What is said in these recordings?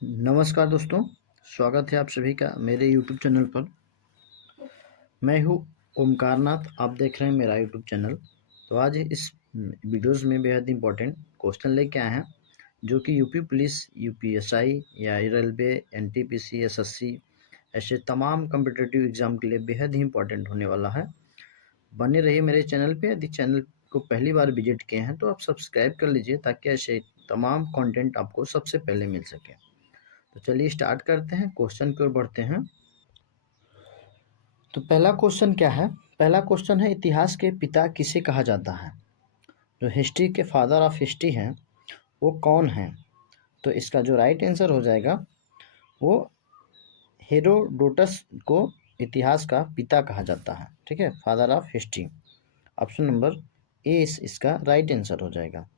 नमस्कार दोस्तों, स्वागत है आप सभी का मेरे यूट्यूब चैनल पर। मैं हूँ ओमकार नाथ, आप देख रहे हैं मेरा यूट्यूब चैनल। तो आज इस वीडियोज़ में बेहद इंपॉर्टेंट क्वेश्चन लेके आए हैं, जो कि यूपी पुलिस, यूपीएसआई या रेलवे, एनटीपीसी, एसएससी ऐसे तमाम कम्पिटिटिव एग्ज़ाम के लिए बेहद ही इंपॉर्टेंट होने वाला है। बने रहिए मेरे चैनल पे। यदि चैनल को पहली बार विजिट किए हैं तो आप सब्सक्राइब कर लीजिए, ताकि ऐसे तमाम कंटेंट आपको सबसे पहले मिल सके। तो चलिए स्टार्ट करते हैं, क्वेश्चन की ओर बढ़ते हैं। तो पहला क्वेश्चन क्या है? पहला क्वेश्चन है, इतिहास के पिता किसे कहा जाता है? जो हिस्ट्री के फादर ऑफ हिस्ट्री हैं वो कौन हैं? तो इसका जो राइट आंसर हो जाएगा वो हेरोडोटस को इतिहास का पिता कहा जाता है। ठीक है, father of history. Option number A इसका राइट आंसर हो जाएगा।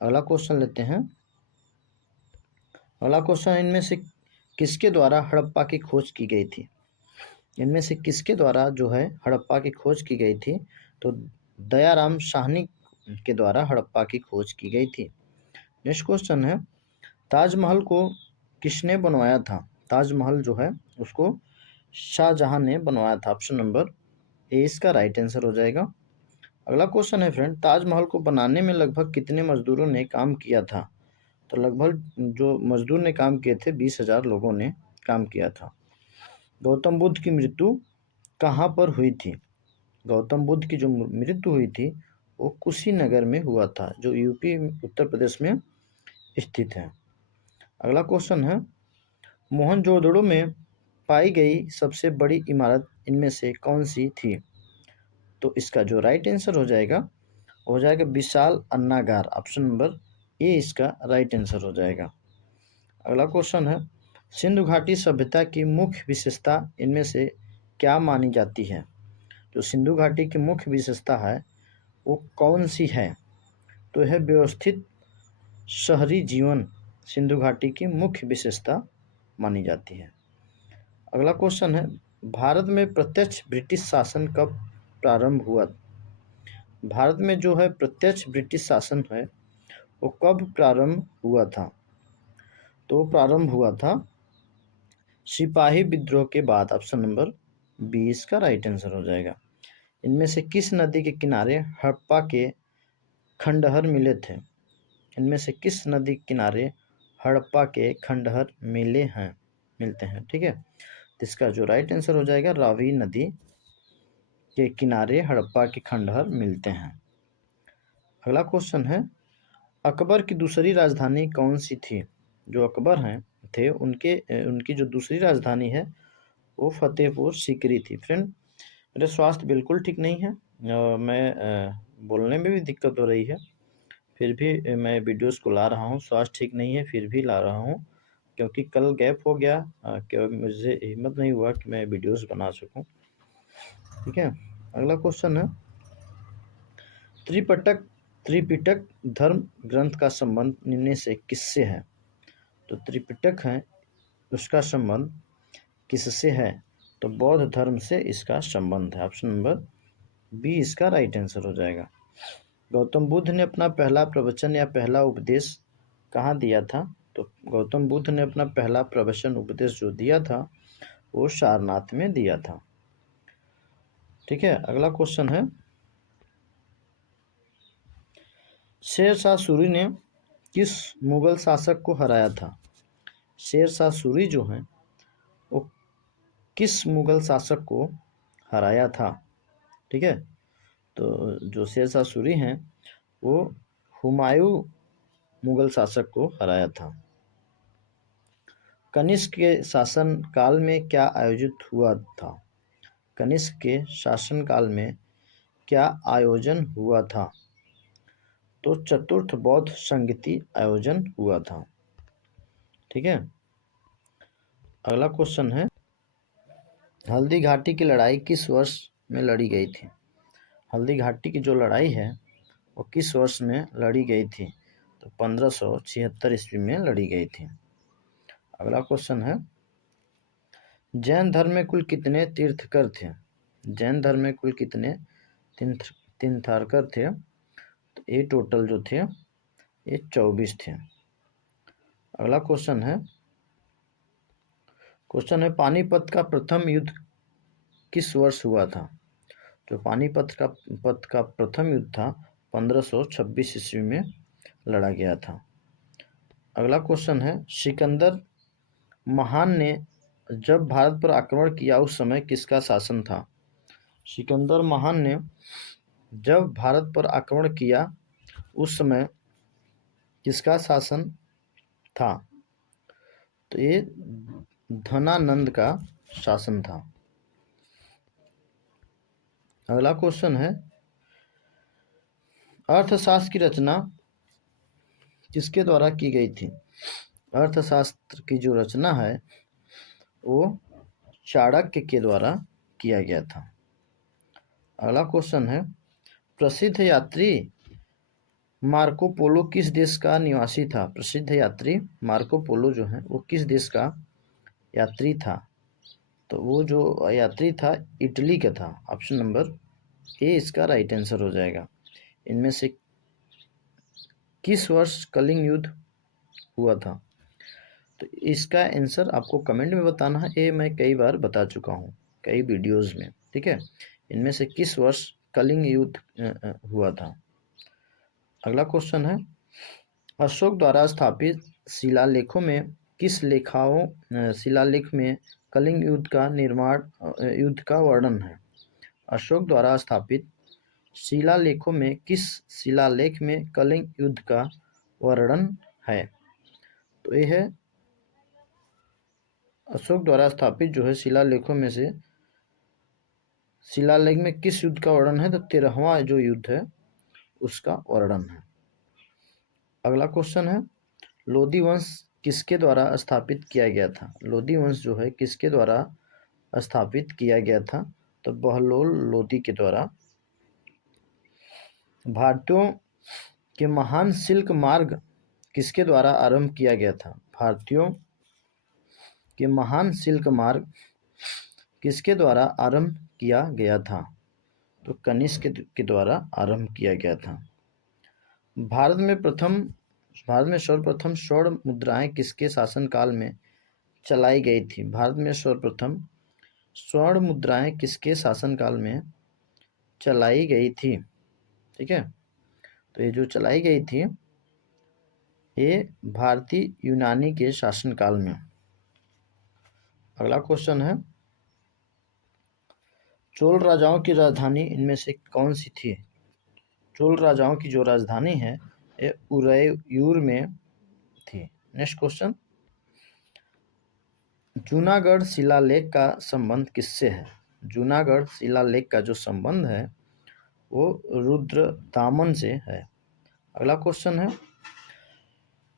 अगला क्वेश्चन लेते हैं। अगला क्वेश्चन, इनमें से किसके द्वारा हड़प्पा की खोज की गई थी? इनमें से किसके द्वारा जो है हड़प्पा की खोज की गई थी? तो दयाराम साहनी के द्वारा हड़प्पा की खोज की गई थी। नेक्स्ट क्वेश्चन है, ताजमहल को किसने बनवाया था? ताजमहल जो है उसको शाहजहां ने बनवाया था। ऑप्शन नंबर ए इसका राइट आंसर हो जाएगा। अगला क्वेश्चन है फ्रेंड, ताजमहल को बनाने में लगभग कितने मजदूरों ने काम किया था? तो लगभग जो मजदूर ने काम किए थे 20,000 लोगों ने काम किया था। गौतम बुद्ध की मृत्यु कहाँ पर हुई थी? गौतम बुद्ध की जो मृत्यु हुई थी वो कुशीनगर में हुआ था, जो यूपी उत्तर प्रदेश में स्थित है। अगला क्वेश्चन है, मोहनजोदड़ो में पाई गई सबसे बड़ी इमारत इनमें से कौन सी थी? तो इसका जो राइट आंसर हो जाएगा विशाल अन्नागार। ऑप्शन नंबर ए इसका राइट आंसर हो जाएगा। अगला क्वेश्चन है, सिंधु घाटी सभ्यता की मुख्य विशेषता इनमें से क्या मानी जाती है? जो सिंधु घाटी की मुख्य विशेषता है वो कौन सी है? तो यह व्यवस्थित शहरी जीवन सिंधु घाटी की मुख्य विशेषता मानी जाती है। अगला क्वेश्चन है, भारत में प्रत्यक्ष ब्रिटिश शासन कब प्रारंभ हुआ? भारत में जो है प्रत्यक्ष ब्रिटिश शासन है वो कब प्रारंभ हुआ था? तो प्रारंभ हुआ था सिपाही विद्रोह के बाद। ऑप्शन नंबर बी इसका राइट आंसर हो जाएगा। इनमें से किस नदी के किनारे हड़प्पा के खंडहर मिले थे? इनमें से किस नदी के किनारे हड़प्पा के खंडहर मिलते हैं? ठीक है, तो इसका जो राइट आंसर हो जाएगा, रावी नदी के किनारे हड़प्पा के खंडहर मिलते हैं। अगला क्वेश्चन है, अकबर की दूसरी राजधानी कौन सी थी? जो अकबर हैं थे उनकी जो दूसरी राजधानी है वो फतेहपुर सीकरी थी। फ्रेंड, मेरा स्वास्थ्य बिल्कुल ठीक नहीं है, बोलने में भी दिक्कत हो रही है, फिर भी मैं वीडियोस को ला रहा हूँ। स्वास्थ्य ठीक नहीं है फिर भी ला रहा हूँ, क्योंकि कल गैप हो गया, क्योंकि मुझे हिम्मत नहीं हुआ कि मैं वीडियोस बना सकूं। ठीक है, अगला क्वेश्चन है, त्रिपिटक त्रिपिटक धर्म ग्रंथ का संबंध निम्न से किससे है? तो त्रिपिटक है उसका संबंध किससे है? तो बौद्ध धर्म से इसका संबंध है। ऑप्शन नंबर बी इसका राइट आंसर हो जाएगा। गौतम बुद्ध ने अपना पहला प्रवचन या पहला उपदेश कहाँ दिया था? तो गौतम बुद्ध ने अपना पहला प्रवचन उपदेश जो दिया था वो सारनाथ में दिया था। ठीक है, अगला क्वेश्चन है, शेर शाह सूरी ने किस मुगल शासक को हराया था? शेर शाह सूरी जो हैं वो किस मुगल शासक को हराया था? ठीक है, तो जो शेर शाह सूरी हैं वो हुमायूं मुगल शासक को हराया था। कनिष्क के शासन काल में क्या आयोजित हुआ था? कनिष्क के शासन काल में क्या आयोजन हुआ था? तो चतुर्थ बौद्ध संगीति आयोजन हुआ था। ठीक है, अगला क्वेश्चन है, हल्दी घाटी की लड़ाई किस वर्ष में लड़ी गई थी? हल्दी घाटी की जो लड़ाई है वो किस वर्ष में लड़ी गई थी? तो 1576 ईस्वी में लड़ी गई थी। अगला क्वेश्चन है, जैन धर्म में कुल कितने तीर्थकर थे? जैन धर्म में कुल कितने तीर्थंकर थे? तो ये टोटल जो थे ये 24 थे। अगला क्वेश्चन है पानीपत का प्रथम युद्ध किस वर्ष हुआ था? जो पानीपत का प्रथम युद्ध था 1526 ईस्वी में लड़ा गया था। अगला क्वेश्चन है सिकंदर महान ने जब भारत पर आक्रमण किया उस समय किसका शासन था? सिकंदर महान ने जब भारत पर आक्रमण किया उस समय किसका शासन था? तो ये धनानंद का शासन था। अगला क्वेश्चन है अर्थशास्त्र की रचना किसके द्वारा की गई थी? अर्थशास्त्र की जो रचना है वो चाणक्य के द्वारा किया गया था। अगला क्वेश्चन है प्रसिद्ध यात्री मार्को पोलो किस देश का निवासी था? प्रसिद्ध यात्री मार्को पोलो जो है वो किस देश का यात्री था? तो वो जो यात्री था इटली का था। ऑप्शन नंबर ए इसका राइट आंसर हो जाएगा। इनमें से किस वर्ष कलिंग युद्ध हुआ था? तो इसका आंसर आपको कमेंट में बताना है। ये मैं कई बार बता चुका हूँ कई वीडियोस में, ठीक है। इनमें से किस वर्ष कलिंग युद्ध हुआ था? अगला क्वेश्चन है अशोक द्वारा स्थापित शिलालेखों में शिलालेख में कलिंग युद्ध का वर्णन है? अशोक द्वारा स्थापित शिलालेखों में किस शिलालेख में कलिंग युद्ध का वर्णन है? तो ये है अशोक द्वारा स्थापित जो है शिलालेखों में से शिलालेख में किस युद्ध का वर्णन है? तो 13वां जो युद्ध है उसका वर्णन है। अगला क्वेश्चन है लोदी वंश किसके द्वारा स्थापित किया गया था? लोदी वंश जो है किसके द्वारा स्थापित किया गया था? तो बहलोल लोदी के द्वारा। भारतीयों के महान सिल्क मार्ग किसके द्वारा आरंभ किया गया था? भारतीयों के महान सिल्क मार्ग किसके द्वारा आरंभ किया गया था? तो कनिष्क के द्वारा आरंभ किया गया था। भारत में सर्वप्रथम स्वर्ण मुद्राएं किसके शासनकाल में चलाई गई थी? भारत में सर्वप्रथम स्वर्ण मुद्राएं किसके शासनकाल में चलाई गई थी? ठीक है, तो ये जो चलाई गई थी ये भारतीय यूनानी के शासनकाल में। अगला क्वेश्चन है चोल राजाओं की राजधानी इनमें से कौन सी थी? चोल राजाओं की जो राजधानी है ये उरैयूर में थी। नेक्स्ट क्वेश्चन जूनागढ़ शिलालेख का संबंध किससे है? जूनागढ़ शिलालेख का जो संबंध है वो रुद्रदामन से है। अगला क्वेश्चन है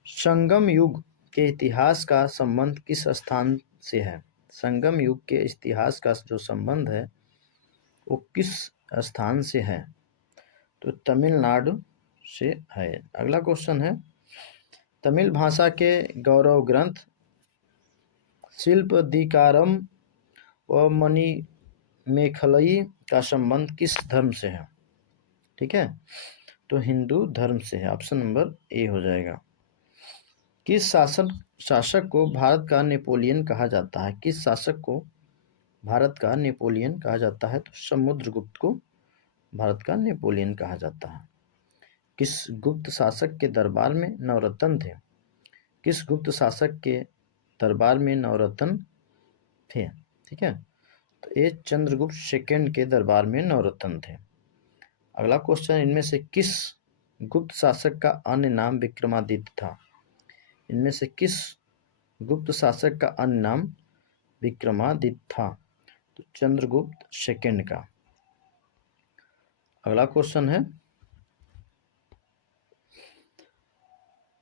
संगम युग के इतिहास का संबंध किस स्थान से है? संगम युग के इतिहास का जो संबंध है वो किस स्थान से है? तो तमिलनाडु से है। अगला क्वेश्चन है तमिल भाषा के गौरव ग्रंथ शिल्पदिकारम व मणिमेखलई का संबंध किस धर्म से है? ठीक है, तो हिंदू धर्म से है। ऑप्शन नंबर ए हो जाएगा। किस शासक को भारत का नेपोलियन कहा जाता है? किस शासक को भारत का नेपोलियन कहा जाता है? तो समुद्रगुप्त को भारत का नेपोलियन कहा जाता है। किस गुप्त शासक के दरबार में नवरत्न थे? किस गुप्त शासक के दरबार में नवरत्न थे? ठीक है, तो ये चंद्रगुप्त सेकंड के दरबार में नवरत्न थे। अगला क्वेश्चन इनमें से किस गुप्त शासक का अन्य नाम विक्रमादित्य था? इनमें से किस गुप्त शासक का अन्य नाम विक्रमादित्य था? तो चंद्रगुप्त सेकंड का। अगला क्वेश्चन है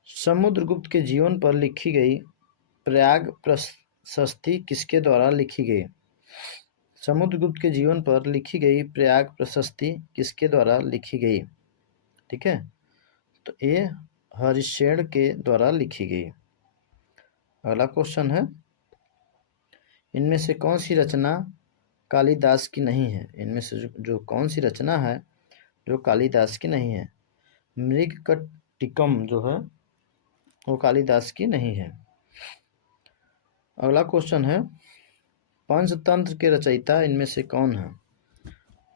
समुद्रगुप्त के जीवन पर लिखी गई प्रयाग प्रशस्ति किसके द्वारा लिखी गई? समुद्रगुप्त के जीवन पर लिखी गई प्रयाग प्रशस्ति किसके द्वारा लिखी गई? ठीक है, तो ये हरिशेन के द्वारा लिखी गई। अगला क्वेश्चन है इनमें से कौन सी रचना कालिदास की नहीं है? इनमें से जो कौन सी रचना है जो कालिदास की नहीं है? मृगकटिकम जो है वो कालिदास की नहीं है। अगला क्वेश्चन है, पंचतंत्र के रचयिता इनमें से कौन है?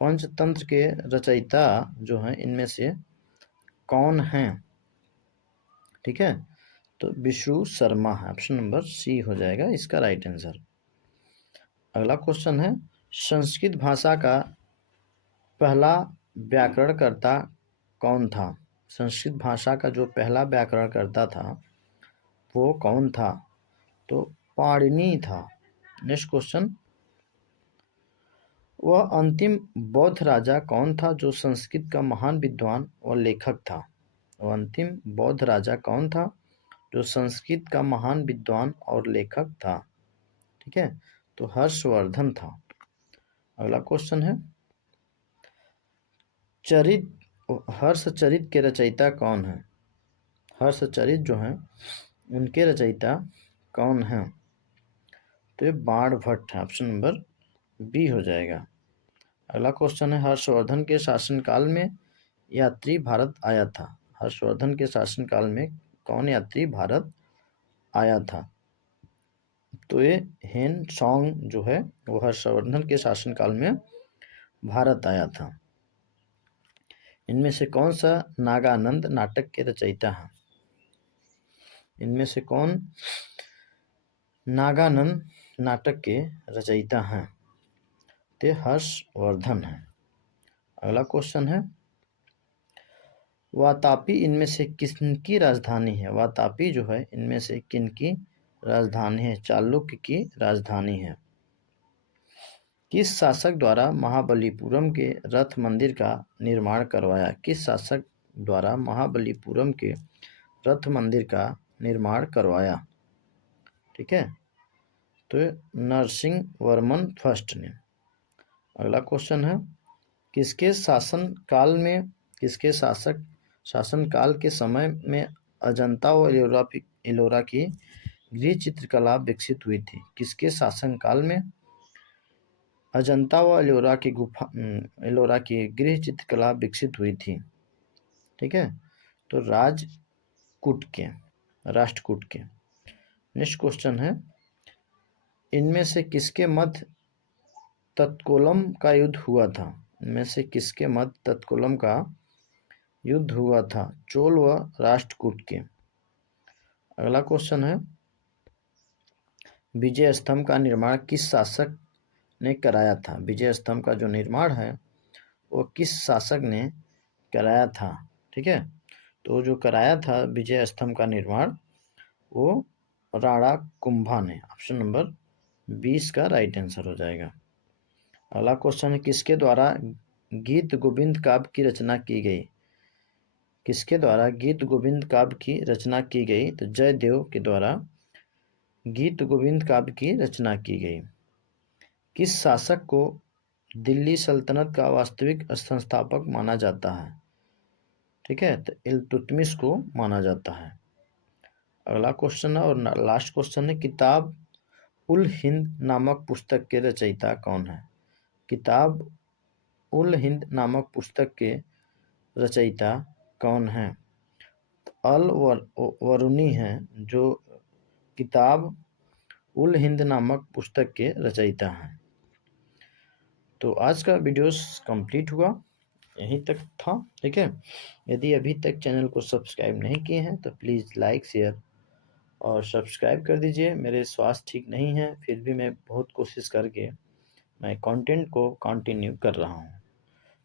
पंचतंत्र के रचयिता जो हैं इनमें से कौन हैं? ठीक है, तो विष्णु शर्मा है, ऑप्शन नंबर सी हो जाएगा इसका राइट आंसर। अगला क्वेश्चन है, संस्कृत भाषा का पहला व्याकरणकर्ता कौन था? संस्कृत भाषा का जो पहला व्याकरणकर्ता था वो कौन था? तो पाणिनि था। नेक्स्ट क्वेश्चन, वह अंतिम बौद्ध राजा कौन था जो संस्कृत का महान विद्वान और लेखक था? वह अंतिम बौद्ध राजा कौन था जो संस्कृत का महान विद्वान और लेखक था? ठीक है, तो हर्षवर्धन था। अगला क्वेश्चन है, चरित हर्षचरित के रचयिता कौन है? हर्षचरित जो हैं उनके रचयिता कौन हैं? तो ये बाणभट्ट है, ऑप्शन नंबर बी हो जाएगा। अगला क्वेश्चन है, हर्षवर्धन के शासनकाल में यात्री भारत आया था? हर्षवर्धन के शासनकाल में कौन यात्री भारत आया था? तो ये हेन सॉन्ग जो है वो हर्षवर्धन के शासनकाल में भारत आया था। इनमें से कौन सा नागानंद नाटक के रचयिता हैं? इनमें से कौन नागानंद नाटक के रचयिता हैं? ते हर्षवर्धन है। अगला क्वेश्चन है, वातापी इनमें से किसकी राजधानी है? वातापी जो है इनमें से किनकी राजधानी है? चालुक्य की राजधानी है। किस शासक द्वारा महाबलीपुरम के रथ मंदिर का निर्माण करवाया? किस शासक द्वारा महाबलीपुरम के रथ मंदिर का निर्माण करवाया? ठीक है, तो नरसिंह वर्मन फर्स्ट ने। अगला क्वेश्चन है, किसके शासनकाल के समय में अजंता व एलोरा की गृह चित्रकला विकसित हुई थी? किसके शासनकाल में अजंता व एलोरा की गृह चित्रकला विकसित हुई थी? ठीक है, तो राष्ट्रकूट के। नेक्स्ट क्वेश्चन है, इनमें से किसके मध्य तत्कोलम का युद्ध हुआ था? इनमें से किसके मध्य तत्कोलम का युद्ध हुआ था? चोल व राष्ट्रकूट के। अगला क्वेश्चन है, विजय स्तंभ का निर्माण किस शासक ने कराया था? विजय स्तंभ का जो निर्माण है वो किस शासक ने कराया था? ठीक है, तो जो कराया था विजय स्तंभ का निर्माण वो राणा कुंभा ने, ऑप्शन नंबर 20 का राइट आंसर हो जाएगा। अगला क्वेश्चन है, किसके द्वारा गीत गोविंद काव्य की रचना की गई? किसके द्वारा गीत गोविंद काव्य की रचना की गई? तो जयदेव के द्वारा गीत गोविंद काव्य की रचना की गई। किस शासक को दिल्ली सल्तनत का वास्तविक संस्थापक माना जाता है? ठीक है, तो इल्तुतमिश को माना जाता है। अगला क्वेश्चन है और लास्ट क्वेश्चन है, किताब उल हिंद नामक पुस्तक के रचयिता कौन है? किताब उल हिंद नामक पुस्तक के रचयिता कौन है? अल वरुणी हैं जो किताब उल हिंद नामक पुस्तक के रचयिता हैं। तो आज का वीडियोस कंप्लीट हुआ, यहीं तक था। ठीक है, यदि अभी तक चैनल को सब्सक्राइब नहीं किए हैं तो प्लीज़ लाइक शेयर और सब्सक्राइब कर दीजिए। मेरे स्वास्थ्य ठीक नहीं है, फिर भी मैं बहुत कोशिश करके मैं कंटेंट को कंटिन्यू कर रहा हूँ।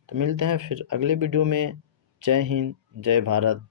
तो मिलते हैं फिर अगले वीडियो में। जय हिंद, जय भारत।